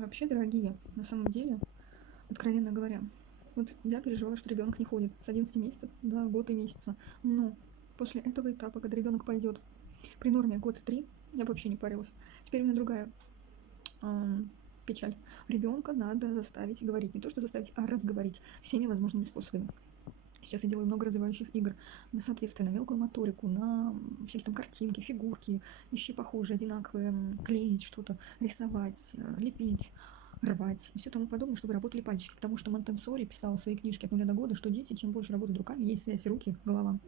А вообще, дорогие, на самом деле, откровенно говоря, вот я переживала, что ребенок не ходит с 11 месяцев до года и месяца. Но после этого этапа, когда ребенок пойдет при норме год и 3, я вообще не парилась. Теперь у меня другая печаль. Ребенка надо заставить говорить. Не то, что заставить, а разговорить всеми возможными способами. Сейчас я делаю много развивающих игр на, соответственно, мелкую моторику, на всякие там картинки, фигурки, вещи похожие, одинаковые, клеить что-то, рисовать, лепить, рвать и все тому подобное, чтобы работали пальчики. Потому что Монтессори писал в своей книжке «От нуля до года», что дети, чем больше работают руками, есть связь руки, голова.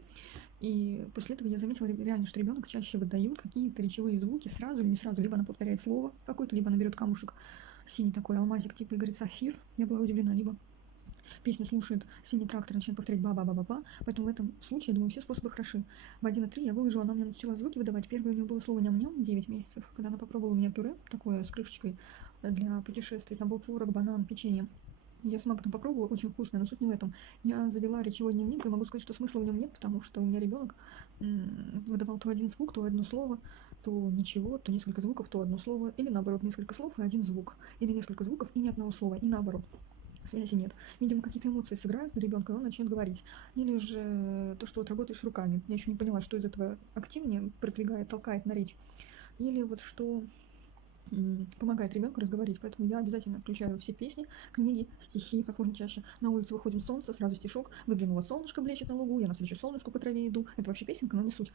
И после этого я заметила реально, что ребенок чаще выдает какие-то речевые звуки сразу или не сразу. Либо она повторяет слово какое-то, либо она берет камушек, синий такой алмазик, типа, и говорит «сафир». Я была удивлена. Либо песню слушает синий трактор, начинает повторять ба-ба-ба-ба-ба. Поэтому в этом случае, я думаю, все способы хороши. В 1.3 я выложила, она у меня начала звуки выдавать. Первое у нее было слово ням-ням, 9 месяцев, когда она попробовала у меня пюре, такое с крышечкой для путешествий. Там был творог, банан, печенье. И я сама потом попробовала, очень вкусное, но суть не в этом. Я завела речевой дневник, и могу сказать, что смысла в нем нет, потому что у меня ребенок выдавал то один звук, то одно слово, то ничего, то несколько звуков, то одно слово, или наоборот, несколько слов и один звук, или несколько звуков и ни одного слова, и наоборот. Связи нет. Видимо, какие-то эмоции сыграют на ребенка, и он начнет говорить. Или же то, что вот работаешь руками. Я еще не поняла, что из этого активнее продвигает, толкает на речь. Или вот что помогает ребенку разговорить. Поэтому я обязательно включаю все песни, книги, стихи как можно чаще. На улицу выходим, солнце, сразу стишок. Выглянуло солнышко, блещет на лугу, я навстречу солнышку по траве иду. Это вообще песенка, но не суть.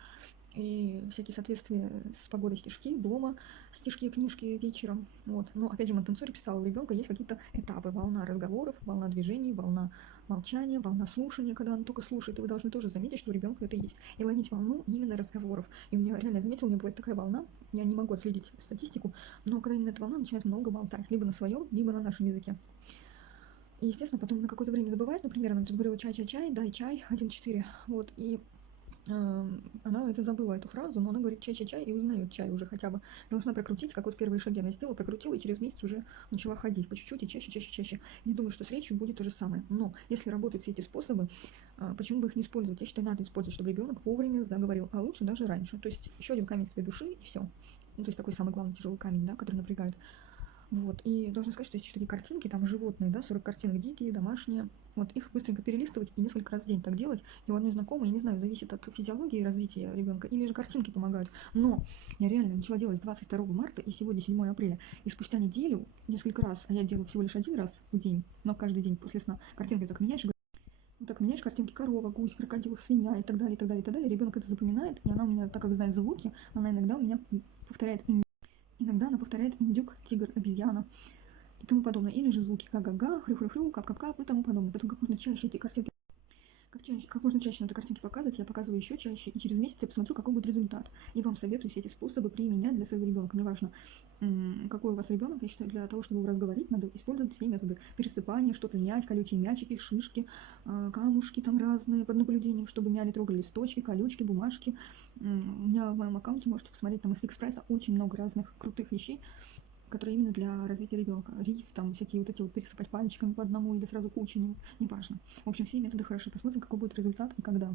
И всякие соответствия с погодой стишки, дома стишки, книжки вечером. Вот. Но опять же, Монтессори писал, у ребенка есть какие-то этапы. Волна разговоров, волна движений, волна молчания, волна слушания, когда он только слушает. И вы должны тоже заметить, что у ребенка это есть. И ловить волну именно разговоров. И у меня реально, я заметила, у меня бывает такая волна, я не могу отследить статистику, но когда именно эта волна начинает много болтать, либо на своем, либо на нашем языке. И, естественно, потом на какое-то время забывает, например, она тут говорила чай-чай-чай, дай чай, 1-4, вот, и она это забыла, эту фразу, но она говорит чай-чай-чай и узнает чай уже хотя бы. Должна прокрутить, как вот первые шаги она сделала, прокрутила, и через месяц уже начала ходить по чуть-чуть и чаще. Я думаю, что с речью будет то же самое. Но если работают все эти способы, почему бы их не использовать? Я считаю, надо использовать, чтобы ребенок вовремя заговорил, а лучше даже раньше. То есть еще один камень своей души, и все. Ну, то есть такой самый главный тяжелый камень, да, который напрягает. Вот, и должна сказать, что есть еще такие картинки, там животные, да, 40 картинок дикие, домашние. Вот их быстренько перелистывать и несколько раз в день так делать. И у одной знакомой, я не знаю, зависит от физиологии и развития ребенка, или же картинки помогают. Но я реально начала делать с 22 марта, и сегодня 7 апреля. И спустя неделю, несколько раз, а я делаю всего лишь один раз в день, но каждый день после сна, картинки так меняешь, и вот так меняешь картинки корова, гусь, крокодил, свинья и так далее, и так далее, и так далее. Ребенок это запоминает, и она у меня, так как знает звуки, она иногда у меня повторяет иногда она повторяет индюк, тигр, обезьяна и тому подобное. Или же звуки га-га-га, хрю-хрю-хрю, кап-кап-кап и тому подобное. Поэтому как можно чаще эти картинки, как можно чаще на этой картинке показывать, я показываю еще чаще, и через месяц я посмотрю, какой будет результат. И вам советую все эти способы применять для своего ребенка. Неважно, какой у вас ребенок, я считаю, для того, чтобы его разговорить, надо использовать все методы пересыпания, что-то мять, колючие мячики, шишки, камушки там разные под наблюдением, чтобы мяли, трогали листочки, колючки, бумажки. У меня в моем аккаунте можете посмотреть, там из Фикс-прайса очень много разных крутых вещей, которые именно для развития ребенка. Рис, там всякие вот эти вот пересыпать пальчиками по одному или сразу кучей, неважно. В общем, все методы хороши. Посмотрим, какой будет результат и когда.